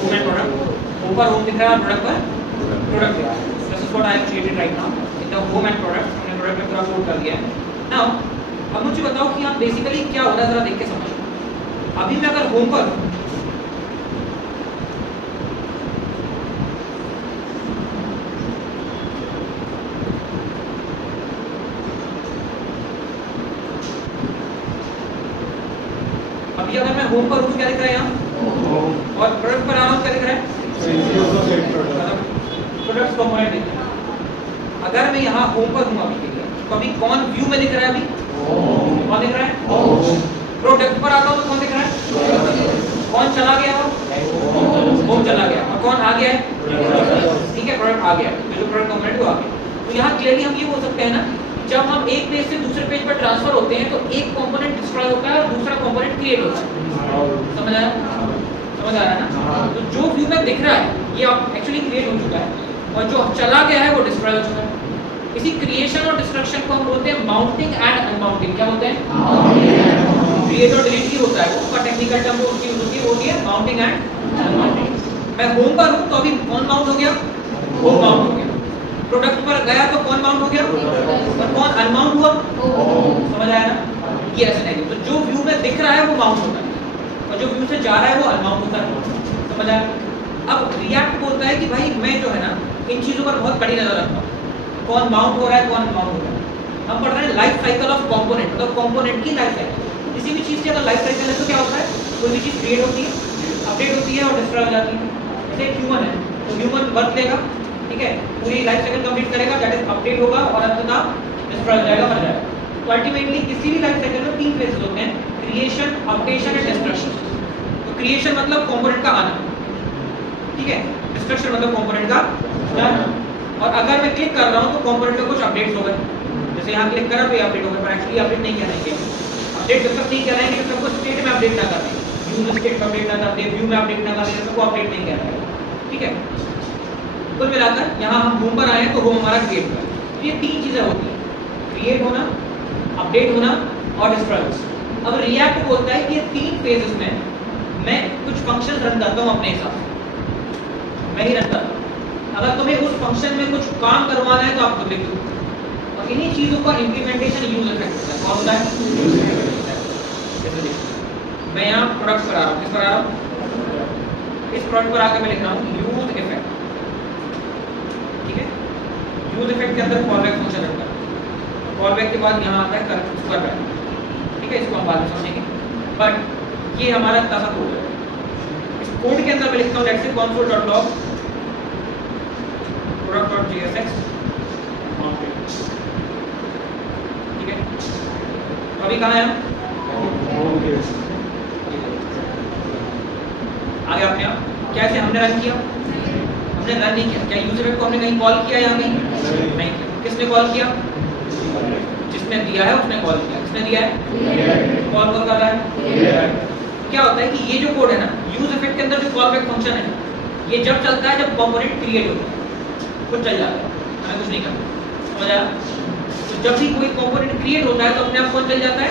Home and product, home पर home दिख रहा है और प्रोडक्ट पर प्रोडक्ट दिख रहा है। This is what I have created right now in the home and product. हमने प्रोडक्ट में पूरा कोड कर दिया है। नाउ अब मुझे बताओ कि यहाँ बेसिकली क्या हो रहा है, जरा देख के समझो। अभी मैं अगर होम पर हूँ, अभी अगर मैं होम पर हूँ तो क्या दिख रहा है यहाँ, और प्रोडक्ट पर आ रहा हूँ क्या दिख रहा है, प्रोडक्ट्स कंपोनेंट दिख रहा है। अगर मैं यहाँ होम पर हूँ अभी के लिए, तो अभी कौन व्यू में दिख रहा है, अभी कौन दिख रहा है, प्रोडक्ट पर आता हूँ तो कौन दिख रहा है, कौन चला गया, होम चला गया, और कौन आ गया है, ठीक है, प्रोडक्ट आ गया, तो जो प्रोडक्ट कंपोनेंट वो आ गया। तो यहाँ क्लियरली हम ये बोल सकते हैं ना, जब हम एक पेज से दूसरे पेज पर ट्रांसफर होते हैं तो एक कंपोनेंट डिस्ट्रॉय होता है और दूसरा कंपोनेंट क्रिएट होता है। समझ आया, समझ आ रहा है ना। तो जो व्यू में दिख रहा है ये अब एक्चुअली क्रिएट हो चुका है, और जो चला गया है वो डिस्ट्रॉय हो चुका है। इसी क्रिएशन और डिस्ट्रक्शन को हम बोलते हैं माउंटिंग एंड अनमाउंटिंग। क्या होते हैं, क्रिएट और डिलीट ही होता है वो, पर टेक्निकल टर्म उसकी यूज होती है माउंटिंग एंड अनमाउंटिंग। मैं होम पर हूँ तो अभी कौन माउंट हो गया, होम माउंट हो गया। प्रोडक्ट पर गया तो कौन माउंट हो गया, और कौन अनमाउंट हुआ, समझ आया ना। ये ऐसे नहीं, तो जो व्यू में दिख रहा है वो माउंट होता है, और जो व्यू से जा रहा है वो अनमाउंट होता है। समझ आया। अब रिएक्ट बोलता है कि भाई मैं जो है ना इन चीजों पर बहुत बड़ी नजर रखता हूँ, कौन माउंट हो रहा है, कौन अनमाउंट हो रहा है। हम पढ़ रहे हैं लाइफ साइकिल ऑफ कंपोनेंट, मतलब कंपोनेंट की लाइफ साइकिल। किसी भी चीज की अगर लाइफ साइकिल है तो क्या होता है, कोई भी चीज क्रिएट होती है, अपडेट होती है और डिस्ट्रॉय हो जाती है। जैसे ह्यूमन है तो ह्यूमन बर्थ लेगा, ठीक है, पूरी लाइफ साइकिल कंप्लीट करेगा, दैट इज अपडेट होगा और अंततः डिस्ट्रॉय हो जाएगा, मर जाएगा। तो अल्टीमेटली किसी भी लाइफ साइकिल में 3 फेजेस होते हैं, क्रिएशन, अपडेशन एंड डिस्ट्रक्शन। तो क्रिएशन मतलब कंपोनेंट का आना, ठीक है, डिस्ट्रक्शन मतलब कंपोनेंट का जाना। और अगर मैं क्लिक कर रहा हूँ तो कंपोनेंट में कुछ अपडेट्स हो गए, जैसे यहाँ क्लिक करा तो ये अपडेट हो गया, पर एक्चुअली अपडेट नहीं कहलाएंगे। अपडेट जब तक नहीं कहलाएंगे जब तक वो स्टेट में अपडेट ना कर दे, यूज स्टेट में अपडेट ना कर दे, व्यू में अपडेट ना कर दे, तो वो अपडेट नहीं कहलाएगा, ठीक है। कुल मिलाकर यहाँ हम होम पर आए हैं तो होम हमारा क्रिएट हुआ है। तो ये 3 चीजें होती हैं, क्रिएट होना, अपडेट होना और डिस्ट्रॉय। अब रिएक्ट बोलता है कि ये 3 फेजेस में मैं कुछ फंक्शन रन करता हूँ अपने हिसाब से, मैं ही रन करता हूँ। अगर तुम्हें उस फंक्शन में कुछ काम करवाना है तो आप खुद लिख दो, और इन्हीं चीजों का इम्प्लीमेंटेशन यूज इफेक्ट होता है। कौन होता है, जैसे देखो मैं यहाँ प्रोडक्ट पर आ रहा हूँ, किस पर आ रहा हूँ, इस प्रोडक्ट पर आकर मैं लिख रहा हूँ यूज इफेक्ट, ठीक है। यूज इफेक्ट के अंदर कॉलबैक फंक्शन रखता है, कॉलबैक के बाद यहाँ आता है कर बैक, ठीक है, इसको हम बाद में समझेंगे। बट ये हमारा ताजा कोड है। इस कोड के अंदर मैं लिखता हूँ लेट्स से console.log product.jsx, ठीक है। तो अभी कहाँ है हम, आगे अपने आप कैसे हमने रन किया, हमने रन नहीं किया। क्या यूजर को हमने कहीं कॉल किया या नहीं किया। किसने कॉल किया, जिसने दिया है उसने कॉल किया। किसने दिया है, कॉल कर रहा है। क्या होता है कि ये जो कोड है ना, यूज इफेक्ट के अंदर जो कॉलबैक फंक्शन है, ये जब चलता है जब कंपोनेंट क्रिएट होता है, खुद चल जाता है, हमें कुछ नहीं करना, समझ आया। तो जब भी कोई कंपोनेंट क्रिएट होता है तो अपने आप कौन चल जाता है,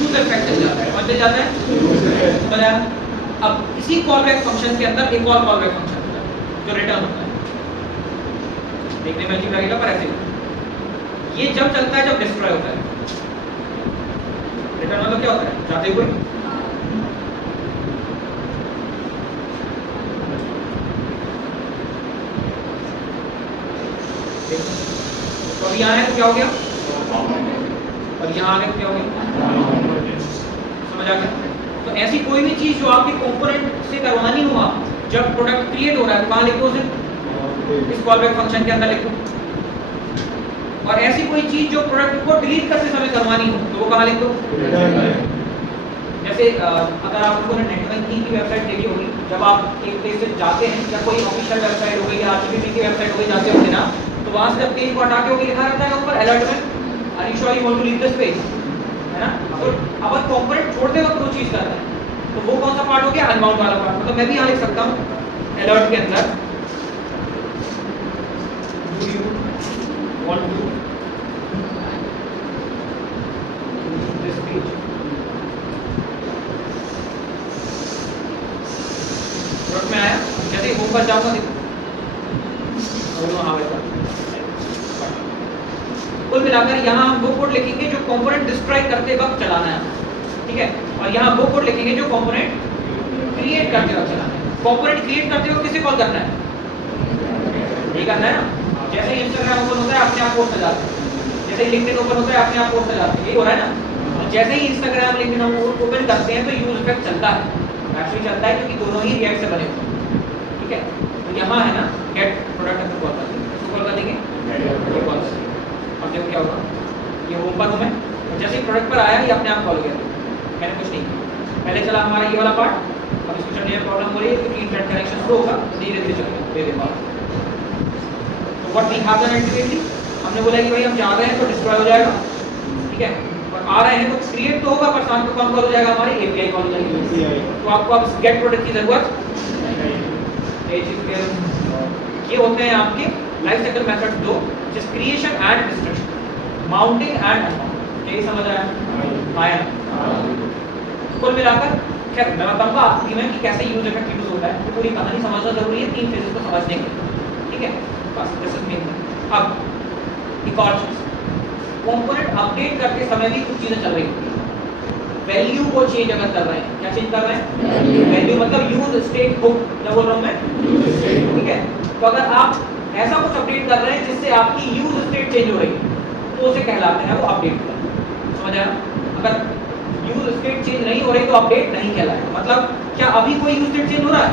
यूज इफेक्ट चल जाता है, कौन चल जाता है, समझ आया। अब इसी कॉलबैक फंक्शन के अंदर एक और कॉलबैक फंक्शन होता है जो रिटर्न होता है, देखने में अजीब लगेगा पर ऐसे ये जब चलता है जब डिस्ट्रॉय होता है। रिटर्न मतलब क्या होता है, जाते हुए, तो अभी यहाँ है तो क्या हो गया, और यहाँ आगे तो क्या हो गया, समझ आ गया। तो ऐसी कोई भी चीज जो आपके कंपोनेंट से करवानी हो, आप जब प्रोडक्ट क्रिएट हो रहा है तो कहाँ लिखो उसे, इस कॉलबैक फंक्शन के अंदर लिखो। और ऐसी कोई चीज जो प्रोडक्ट को डिलीट करते समय करवानी हो तो वो कहाँ लिखो। जैसे अगर आप लोगों ने नेट बैंकिंग की वेबसाइट देखी होगी, जब आप एक पेज से जाते हैं या कोई ऑफिशियल वेबसाइट हो गई या आरटीबी की वेबसाइट हो गई जाते होंगे ना, तो वहां से जब पेज को हटा के होगी लिखा रहता है ऊपर अलर्ट में are you sure you want to leave this page, है ना। तो अब कंपोनेंट छोड़ते वक्त वो चीज करता है तो वो कौन सा पार्ट हो गया, अनबाउंड वाला पार्ट। मतलब मैं भी यहाँ लिख सकता हूँ अलर्ट के अंदर do you want to this page, में आया जैसे ही होम पर जाऊंगा देखो कुल मिलाकर यहाँ हम वो कोड लिखेंगे जो कंपोनेंट डिस्ट्रॉय करते वक्त चलाना है, ठीक है, और यहाँ वो कोड लिखेंगे जो कंपोनेंट क्रिएट करते वक्त चलाना है। कंपोनेंट क्रिएट करते वक्त किसे कॉल करना है? ये करना है ना। जैसे ही इंस्टाग्राम ओपन होता है अपने आप पोस्ट आ जाते हैं, जैसे ही लिंक्डइन ओपन होता है अपने आप पोस्ट आ जाते हैं, यही हो रहा है ना। जैसे ही इंस्टाग्राम लिंक्डइन हम ओपन करते हैं तो यूज इफेक्ट चलता है, एक्चुअली चलता है क्योंकि दोनों ही रिएक्ट से बने हुए हैं, ठीक है। तो यहाँ है ना गेट प्रोडक्ट कॉल कर देंगे, इसको कॉल कर देंगे ये कॉल। अब देखो क्या होगा, ये होम पर हूँ मैं, जैसे ही प्रोडक्ट पर आया ये अपने आप कॉल हो गया, मैंने कुछ नहीं किया। पहले चला हमारा ये वाला पार्ट, अब इसको चलने में प्रॉब्लम हो रही है क्योंकि इंटरनेट कनेक्शन स्लो होगा, धीरे धीरे चलेगा, धीरे धीरे। तो what we have done ultimately, हमने बोला कि भाई हम जा रहे हैं तो डिस्ट्रॉय हो जाएगा, ठीक है, और आ रहे हैं तो क्रिएट तो होगा पर साथ में कौन कॉल हो जाएगा? हमारी एपीआई कॉल हो जाएगी। तो आपको अब गेट प्रोडक्ट की जरूरत ये होते हैं आपके लाइफ साइकिल मेथड दो, जिस creation and destruction, mounting and unmounting. यही समझ आया? कुल मिलाकर खैर मैं बताऊंगा आपकी मैं कि कैसे यूज इफेक्ट यूज होता है, तो पूरी कहानी समझना जरूरी है 3 फेजेस को समझने के लिए, ठीक है। बस दिस इज मेन। अब एक और चीज, कंपोनेंट अपडेट करते समय भी कुछ चीजें चल रही होती है। वैल्यू को चेंज अगर कर रहे हैं, क्या चेंज कर रहे हैं? वैल्यू मतलब यूज स्टेट बुक, क्या बोल रहा हूं मैं, ठीक है। तो अगर आप ऐसा कुछ अपडेट कर रहे हैं जिससे आपकी यूज स्टेट चेंज हो रही है तो उसे कहलाते हैं वो अपडेट करना, समझ आया? अगर यूज स्टेट चेंज नहीं हो रही तो अपडेट नहीं कहलाएगा। मतलब क्या अभी कोई यूज स्टेट चेंज हो रहा है,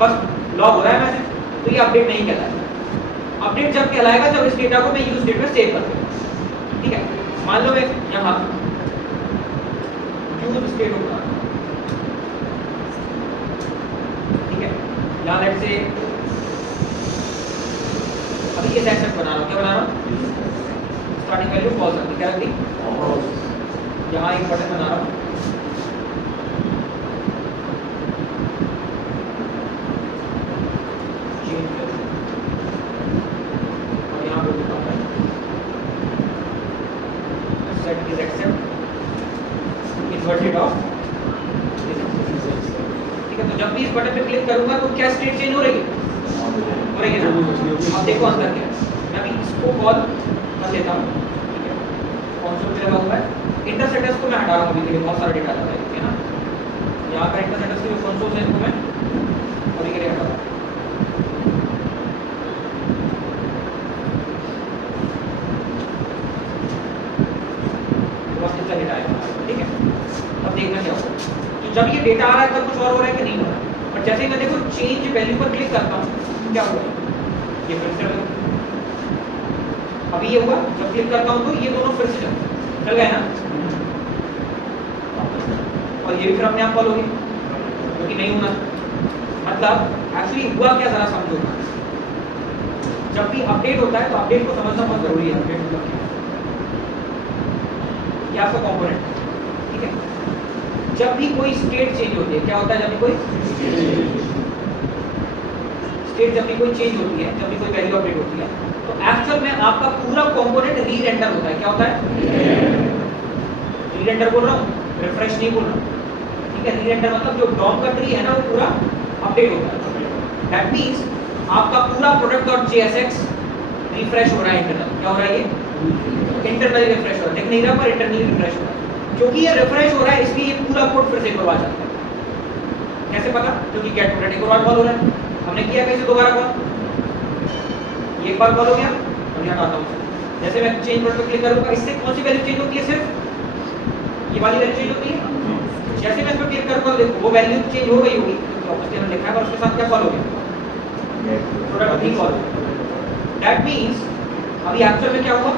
बस लॉग हो रहा है मैसेज, तो ये अपडेट नहीं कहलाएगा। अपडेट जब कहलाएगा जब इस डेटा को मैं यूज स्टेट में सेव कर दूं, ठीक है। मान लो मैं यहाँ यूज स्टेट होगा, ठीक है, यहाँ लेट्स से अभी ये सेक्शन बना रहा हूँ, क्या बना रहा हूँ? स्टार्टिंग वैल्यू फॉल्स रखनी, क्या रखनी? यहाँ एक बटन बना रहा हूँ, और यहाँ पे बताता है set is except inverted of, ठीक है। तो जब भी इस बटन पे क्लिक करूंगा तो क्या स्टेट चेंज हो रही है? हो रही है ना। अब देखो अंदर क्या है, मैं अभी इसको कॉल कर लेता हूँ, ठीक है, कॉन्सोल पे लगा हुआ है। इंटरसेक्टर्स को मैं हटा रहा हूँ अभी के लिए, बहुत सारा डेटा आता है, ठीक है ना। यहाँ पर इंटरसेक्टर्स के जो कॉन्सोल है इनको मैं अभी के लिए हटा रहा हूँ। तो बस इतना डेटा आएगा, ठीक है। अब देखना क्या होगा, तो जब ये डेटा आ रहा है तब कुछ और हो रहा है कि नहीं हो रहा है। और जैसे ही मैं देखो चेंज वैल्यू पर क्लिक करता हूँ क्या हुआ, ये फिर से अभी ये हुआ, जब क्लिक करता हूँ तो ये दोनों फिर से चल गए ना, और ये भी फिर अपने आप कॉल होगी क्योंकि नहीं होना। मतलब एक्चुअली हुआ क्या जरा समझो, जब भी अपडेट होता है तो अपडेट को समझना बहुत जरूरी है। अपडेट मतलब क्या, आपका कंपोनेंट, ठीक है। जब भी कोई स्टेट चेंज होती है, क्या होता है? जब भी कोई स्टेट, जब भी कोई चेंज होती है, जब भी कोई वैल्यू अपडेट होती है, तो एक्चुअल में आपका पूरा कंपोनेंट री-रेंडर होता है। क्या होता है? री-रेंडर बोल रहा हूँ, रिफ्रेश नहीं बोल रहा, ठीक है। री-रेंडर मतलब जो डॉम का ट्री है ना वो पूरा अपडेट होता है। दैट मींस आपका पूरा product.jsx रिफ्रेश हो रहा है इंटरनल। क्या हो रहा है? ये इंटरनली रिफ्रेश हो रहा है, देख नहीं रहा पर इंटरनली रिफ्रेश हो रहा है। क्योंकि ये रिफ्रेश हो रहा है इसलिए ये पूरा कोड फिर से करवा जाता है। कैसे पता? क्योंकि गेट प्रोडक्ट एक बार कॉल हो रहा है, हमने किया कैसे दोबारा कॉल, ये एक बार कॉल हो गया, और यहाँ आता हूँ। जैसे मैं चेंज बटन पर क्लिक करूँगा, इससे कौन सी वैल्यू चेंज होती है? सिर्फ ये वाली वैल्यू चेंज होती है। जैसे मैं इस पर क्लिक करूँगा देखो वो वैल्यू चेंज हो गई होगी, तो ऑब्वियसली हमने लिखा है, और उसके साथ क्या कॉल हो गया? प्रोडक्ट भी कॉल। दैट मींस अभी एक्चुअल में क्या हुआ,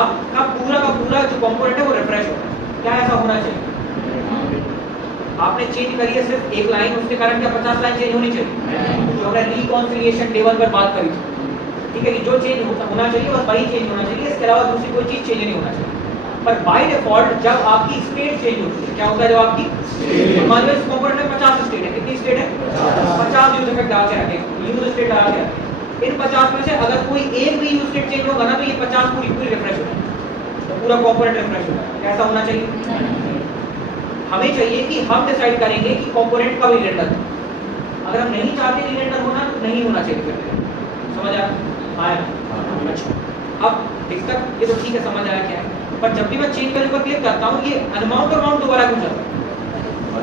आपका पूरा का पूरा जो कंपोनेंट है वो रिफ्रेश हो रहा है। क्या ऐसा होना चाहिए? आपने चेंज करी है सिर्फ एक लाइन, उसके कारण क्या 50 लाइन चेंज होनी चाहिए? जो हमने रिकॉन्सिलिएशन टेबल पर बात करी थी, ठीक है, कि जो चेंज होना चाहिए बस वही चेंज होना चाहिए, इसके अलावा दूसरी कोई चीज चेंज नहीं होना चाहिए। पर बाय डिफॉल्ट जब आपकी स्टेट चेंज होती है, क्या होता है? जब आपकी मान लो इस कंपोनेंट में 50 स्टेट है, कितनी स्टेट है? 50 यूज इफेक्ट डाल के रखें, यूज स्टेट डाल के रखें। इन 50 में से अगर कोई एक भी यूज स्टेट चेंज होगा ना तो ये 50 पूरी रिफ्रेश हो जाएगी, तो पूरा कंपोनेंट रिफ्रेश हो जाएगा। कैसा होना चाहिए? हमें चाहिए कि हम डिसाइड करेंगे कि कंपोनेंट कब री-रेंडर, अगर हम नहीं चाहते री रेंडर होना तो नहीं होना चाहिए फिर। समझ आया? अच्छा, अब दिक्कत ये तो ठीक है, समझ आया क्या है, पर जब भी मैं चेंज वैल्यू पर क्लिक करता हूँ ये अनमाउंट और माउंट दोबारा क्यों चलता है?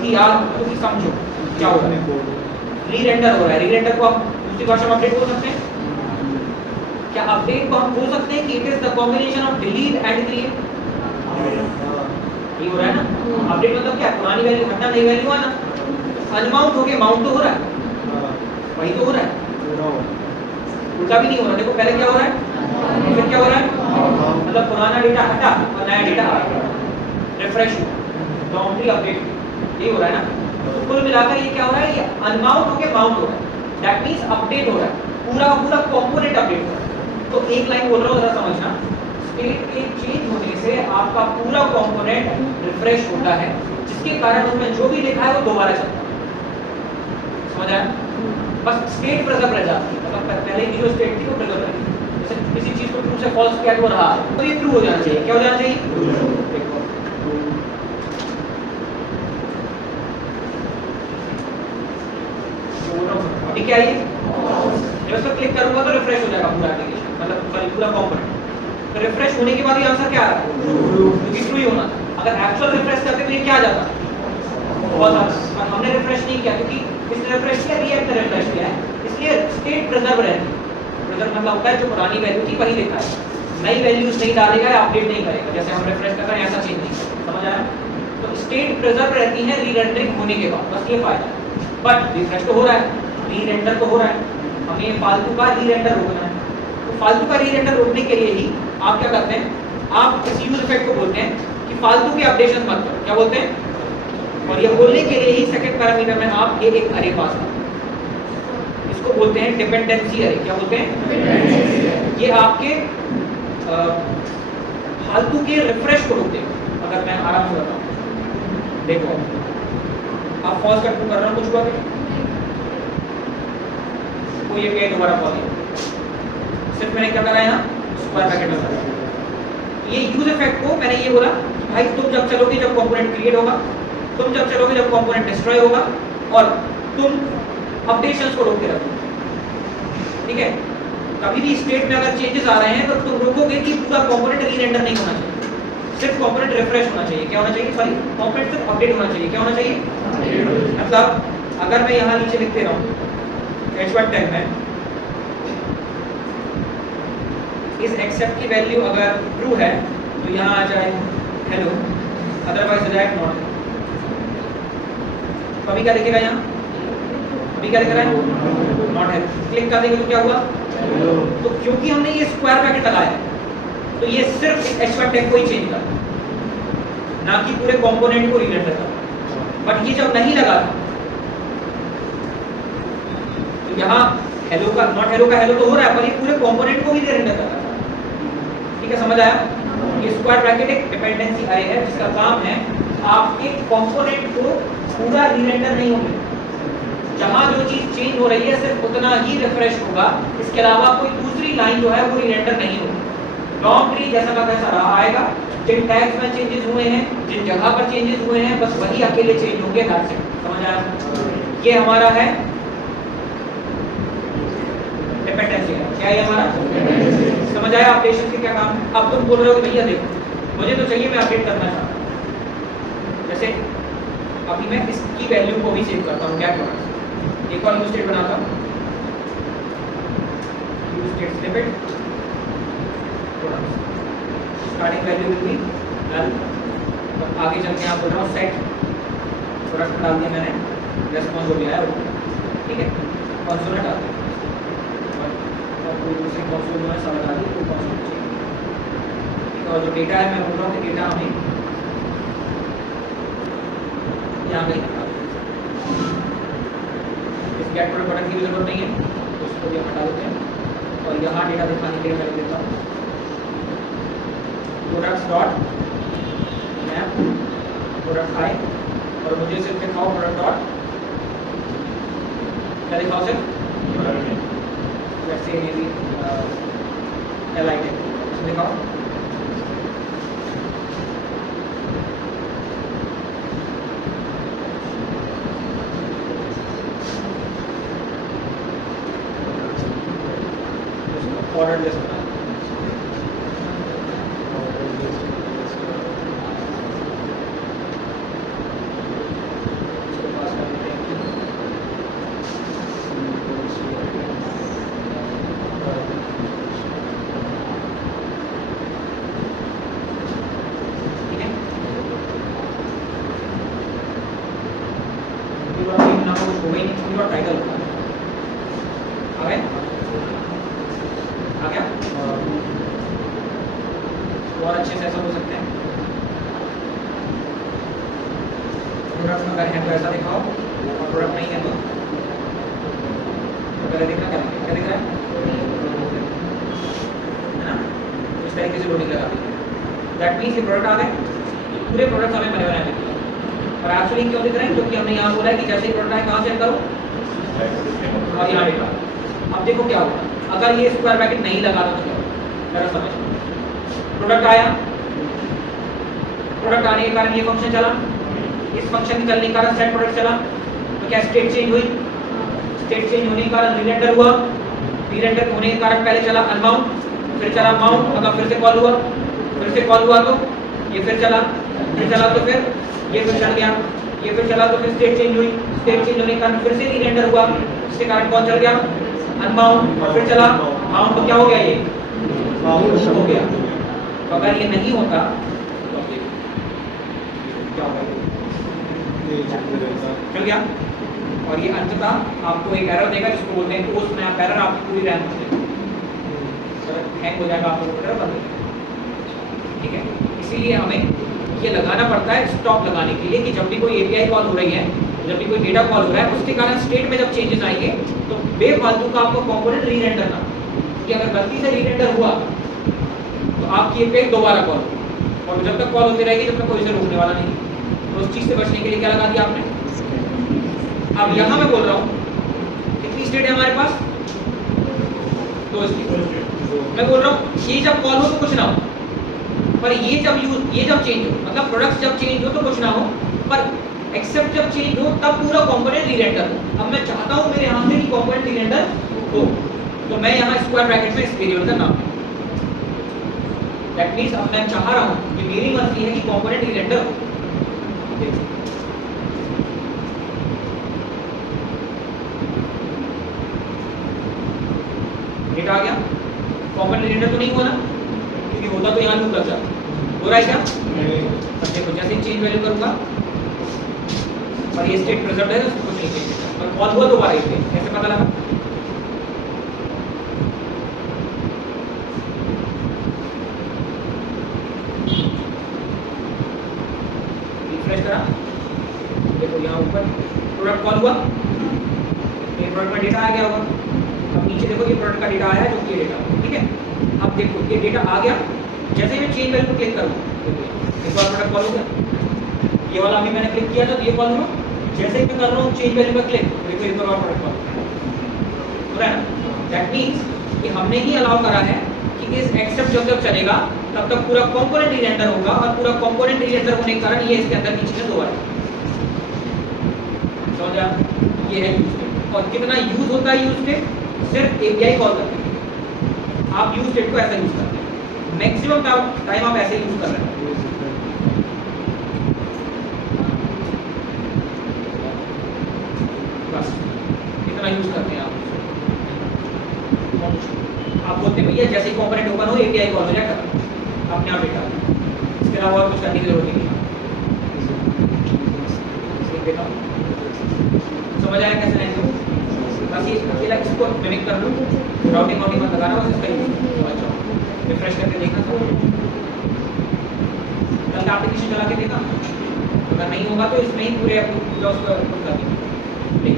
कि यार तुम समझो क्या हो रहा है, री रेंडर हो रहा है। री रेंडर को हम दूसरी भाषा में अपडेट बोल सकते हैं क्या? अपडेट को हम बोल सकते हैं कि it is the combination of delete and create. ये हो रहा है ना अपडेट, मतलब क्या? पुरानी वैल्यू हटना, नई वैल्यू आना। अनमाउंट हो गया, माउंट तो हो रहा है, वही तो हो रहा है, उल्टा भी नहीं हो रहा। देखो पहले क्या हो रहा है, फिर क्या हो रहा है, मतलब पुराना डेटा हटा और नया डेटा आ गया, रिफ्रेश हुआ, बाउंड्री अपडेट, ये हो रहा है ना। तो कुल मिलाकर ये क्या हो रहा है, ये अनमाउंट होके माउंट हो रहा है, दैट मींस अपडेट हो रहा है, पूरा पूरा कंपोनेंट अपडेट हो रहा है। तो एक लाइन बोल रहा हूँ, जरा समझना, स्टेट के चेंज होने से आपका पूरा कंपोनेंट रिफ्रेश होता है, जिसके कारण उसमें जो भी लिखा है वो दोबारा चलता है। समझ आया? बस स्टेट प्रिजर्व रह जाती है, मतलब पहले की जो स्टेट थी वो प्रिजर्व रहेगी। जैसे किसी चीज को ट्रू से फॉल्स किया तो रहा, तो ये ट्रू हो जाना चाहिए। क्या हो जाना चाहिए? ठीक है, जब इस पर क्लिक करूंगा तो रिफ्रेश हो जाएगा पूरा एप्लीकेशन, मतलब सॉरी पूरा कंपोनेंट। तो रिफ्रेश होने के बाद ये आंसर क्या आ रहा है, क्योंकि ट्रू ही होना था। अगर एक्चुअल रिफ्रेश करते तो ये क्या आ जाता, और हमने रिफ्रेश नहीं किया, क्योंकि इसने रिफ्रेश किया, रिएक्ट ने रिफ्रेश किया है, इसलिए स्टेट प्रिजर्व रहती है। प्रिजर्व मतलब होता है जो पुरानी वैल्यू थी वही लिखा है, नई वैल्यूज नहीं डालेगा या अपडेट नहीं करेगा। जैसे हम रिफ्रेश कर रहे हैं ऐसा चेंज नहीं करेगा। समझ आया? तो स्टेट प्रिजर्व रहती है री रेंडरिंग होने के बाद, बस ये फायदा है। बट रिफ्रेश तो हो रहा है, री रेंडर तो हो रहा है, हमें फालतू का री रेंडर रोकना है। तो फालतू का री रेंडर रोकने के लिए ही आप क्या करते हैं, आप इस यूज इफेक्ट को बोलते हैं कि फालतू के अपडेशन मत करो। क्या बोलते हैं? और ये बोलने के लिए ही सेकंड पैरामीटर में आप ये एक अरे पास करते हैं, इसको बोलते हैं डिपेंडेंसी अरे। क्या बोलते हैं? ये आपके फालतू के रिफ्रेश को रोक देगा। अगर मैं आराम से बताऊं, देखो आप फॉल्स कर रहा हूं, कुछ हुआ क्या? को ये क्या दोबारा कॉल है, सिर्फ मैंने क्या करा यहाँ स्क्वायर ब्रैकेट लगाया। ये यूज इफेक्ट को मैंने ये बोला कि भाई तुम जब चलोगे जब कंपोनेंट क्रिएट होगा, तुम जब चलोगे जब कंपोनेंट डिस्ट्रॉय होगा, और तुम अपडेशंस को रोक के रखोगे। ठीक है, कभी भी स्टेट में अगर चेंजेस आ रहे हैं तो तुम रोकोगे कि पूरा कंपोनेंट री रेंडर नहीं होना चाहिए, सिर्फ कंपोनेंट रिफ्रेश होना चाहिए। क्या होना चाहिए? सॉरी, कंपोनेंट सिर्फ अपडेट होना चाहिए। क्या होना चाहिए? मतलब अगर मैं यहाँ नीचे लिखते रहूँ H1 टैग में इस एक्सेप्ट की वैल्यू अगर ट्रू है तो यहाँ आ जाए हेलो, अदरवाइज हो जाए नॉट। तो अभी क्या लिखेगा यहाँ, अभी क्या लिख रहा है? नॉट है। क्लिक कर देंगे तो क्या हुआ? तो क्योंकि हमने ये स्क्वायर ब्रैकेट लगाया तो ये सिर्फ इस H1 टैग को ही चेंज करता, ना कि पूरे कंपोनेंट को रीरेंडर करता। बट ये जब नहीं लगा तो यहाँ हेलो का नॉट हेलो का हेलो तो हो रहा है, पर ये पूरे कंपोनेंट को भी रीरेंडर कर रहा है। ठीक है, समझ आया? ये स्क्वायर ब्रैकेट एक डिपेंडेंसी अरे है जिसका काम है आपके कंपोनेंट को पूरा रीरेंडर नहीं होगा, जहां जो चीज चेंज हो रही है सिर्फ उतना ही रिफ्रेश होगा, इसके अलावा कोई दूसरी लाइन जो है वो रीरेंडर नहीं होगी। लॉन्ग ट्री जैसा का वैसा रहा आएगा, जिन टैग्स में चेंजेस हुए हैं, जिन जगह पर चेंजेस हुए हैं, बस वही अकेले चेंज होंगे। That's it. समझ आया? ये हमारा है डिपेंडेंसी है। क्या है हमारा? समझ आया अपडेशन के क्या काम? अब तुम बोल रहे हो भैया देखो मुझे तो चाहिए, मैं अपडेट करना चाहता हूँ। जैसे अभी मैं इसकी वैल्यू को भी सेव करता हूँ, क्या करना, एक और यूज स्टेट बनाता हूँ, use state snippet, starting value will be null, और आगे चल के यहाँ बोल रहा हूँ सेट प्रोडक्ट डाल दिया मैंने, रेस्पॉन्स हो गया है। ठीक है, कंसोल डाल दिया और कोई दूसरी कंसोल जो है समझ आ रही है, कोई कंसोल चाहिए। ठीक है, और जो डेटा है मैं बोल रहा हूँ कि डेटा हमें यहाँ कहीं हटा दें, इस गेट प्रोडक्ट बटन की भी जरूरत नहीं है, तो उसको भी हटा देते हैं। और यहाँ डेटा दिखाने के लिए मैं देता हूँ products dot map product I, और मुझे सिर्फ दिखाओ प्रोडक्ट डॉट, क्या दिखाओ सिर्फ वैसे ये भी एल आई टेक दिखाओ। ऑर्डर जैसा बना है। इसको पास कर देते हैं। ठीक है, पूरा टीम ना कुछ हो गई नहीं, पूरा टाइटल होगा। आ गए? आ गया? और अच्छे से ऐसा हो सकते हैं। प्रोडक्ट अगर है तो ऐसा दिखाओ, और प्रोडक्ट नहीं है तो पहले देखना क्या दिख रहा है ना? इस तरीके से लोडिंग लगा दी। दैट मीन्स ये प्रोडक्ट आ गए, पूरे प्रोडक्ट हमें बने बनाए दिख रहे हैं। और एक्चुअली क्यों दिख रहे हैं? क्योंकि हमने यहाँ बोला है कि जैसे ही प्रोडक्ट आए कहाँ से करो और यहाँ निकालो। अब देखो क्या होगा, अगर ये स्क्वायर ब्रैकेट नहीं लगा तो क्या होगा, जरा समझो। प्रोडक्ट आया, प्रोडक्ट आने के कारण ये फंक्शन चला, इस फंक्शन के चलने के कारण सेट प्रोडक्ट चला, तो क्या स्टेट चेंज हुई? स्टेट चेंज होने के कारण रीरेंडर हुआ, रीरेंडर होने के कारण पहले चला अनबाउंड, फिर चला बाउंड, अगर फिर से कॉल हुआ, फिर से कॉल हुआ तो ये फिर चला तो फिर ये फिर चल गया, ये फिर चला तो फिर स्टेट चेंज हुई, स्टेट चेंज होने के कारण फिर से रीरेंडर हुआ, इसके कारण कौन चल गया अनबाउंड, और फिर चला बाउंड, तो क्या हो गया? ये बाउंड हो गया। तो अगर ये नहीं होता तो क्या होगा? चल गया, और ये अंततः आपको एक एरर देगा जिसको बोलते हैं पोस्ट मैप एरर। आपकी पूरी रैम हैंग हो जाएगा, आपको एरर बंद हो जाएगा। ठीक है, इसीलिए हमें ये लगाना पड़ता है स्टॉप लगाने के लिए कि जब भी कोई एपीआई कॉल हो रही है, जब भी कोई डेटा कॉल हो रहा है, उसके कारण स्टेट में जब चेंजेस आएंगे तो बेफालतू का आपको कंपोनेंट रीरेंडर ना, कि अगर गलती से रीरेंडर हुआ तो आपकी एपीआई दोबारा कॉल हो, और जब तक कॉल होती रहेगी जब तक कोई इसे रोकने वाला नहीं। तो उस चीज़ से बचने के लिए क्या लगा दिया आपने? अब यहाँ मैं बोल रहा हूँ कितनी स्टेट है हमारे पास? 2 स्टेट। मैं बोल रहा हूँ ये जब कॉल हो तो कुछ ना हो, पर ये जब चेंज हो, मतलब प्रोडक्ट्स जब चेंज हो तो कुछ ना हो, पर एक्सेप्ट जब चेंज हो तब पूरा कंपोनेंट रीरेंडर हो। अब मैं चाहता हूँ मेरे यहाँ से कि कंपोनेंट रीरेंडर हो, तो मैं यहाँ स्क्वायर ब्रैकेट में इस वेरिएबल का नाम, दैट मींस अब मैं चाह रहा हूँ कि मेरी मर्जी है कि कंपोनेंट रीरेंडर हो। डेटा आ गया, कंपोनेंट रीरेंडर तो नहीं हुआ ना, क्योंकि होता तो यहाँ लूप लग जाता। हो रहा है क्या? अब देखो जैसे चेंज वैल्यू करूंगा और ये स्टेट प्रेजेंट है, उसको कुछ नहीं चेंज, और कॉल हुआ दोबारा इसलिए कैसे पता लगा? रिफ्रेश करा, देखो यहाँ ऊपर प्रोडक्ट कॉल हुआ, ये प्रोडक्ट का डेटा आ गया होगा। अब नीचे देखो ये प्रोडक्ट का डेटा आया है, जो कि ये डेटा, ठीक है। अब देखो ये डेटा आ गया, जैसे ही मैं चेंज वैल्यू पर क्लिक करूँ एक बार प्रोडक्ट कॉल हो गया, ये वाला अभी मैंने क्लिक किया था तो ये कॉल हुआ, जैसे ही मैं कर रहा हूँ चेंज वैल्यू पर क्लिक, देखो एक बार प्रोडक्ट कॉल हो रहा है ना। दैट मीन्स कि हमने ही अलाउ करा है कि इस एक्सेप्ट जब तक चलेगा तब तक पूरा कंपोनेंट रीरेंडर होगा, और पूरा कंपोनेंट रीरेंडर होने के कारण ये इसके अंदर की चीजें दोबारा समझा। ये है यूज स्टेट, और कितना यूज होता है यूज स्टेट? सिर्फ एपीआई कॉल करते हैं आप यूज स्टेट को ऐसा यूज करते हैं, मैक्सिमम टाइम आप ऐसे यूज कर रहे हैं। बस इतना यूज करते हैं आप बोलते हैं भैया जैसे ही कंपोनेंट ओपन हो एपीआई कॉल हो जाएगा अपने आप डेटा, इसके अलावा और कुछ करने की जरूरत नहीं है। समझ आया कैसे नहीं? बस ये अकेला इसको मिमिक कर लूँ, राउटिंग वाउटिंग मत लगाना, बस इसका यूज समझ जाओ। रिफ्रेश करके देखना, कल का एप्लीकेशन चला के देखा, अगर नहीं होगा तो इसमें ही पूरे उसका कर दीजिए।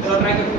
चलो ट्राई करके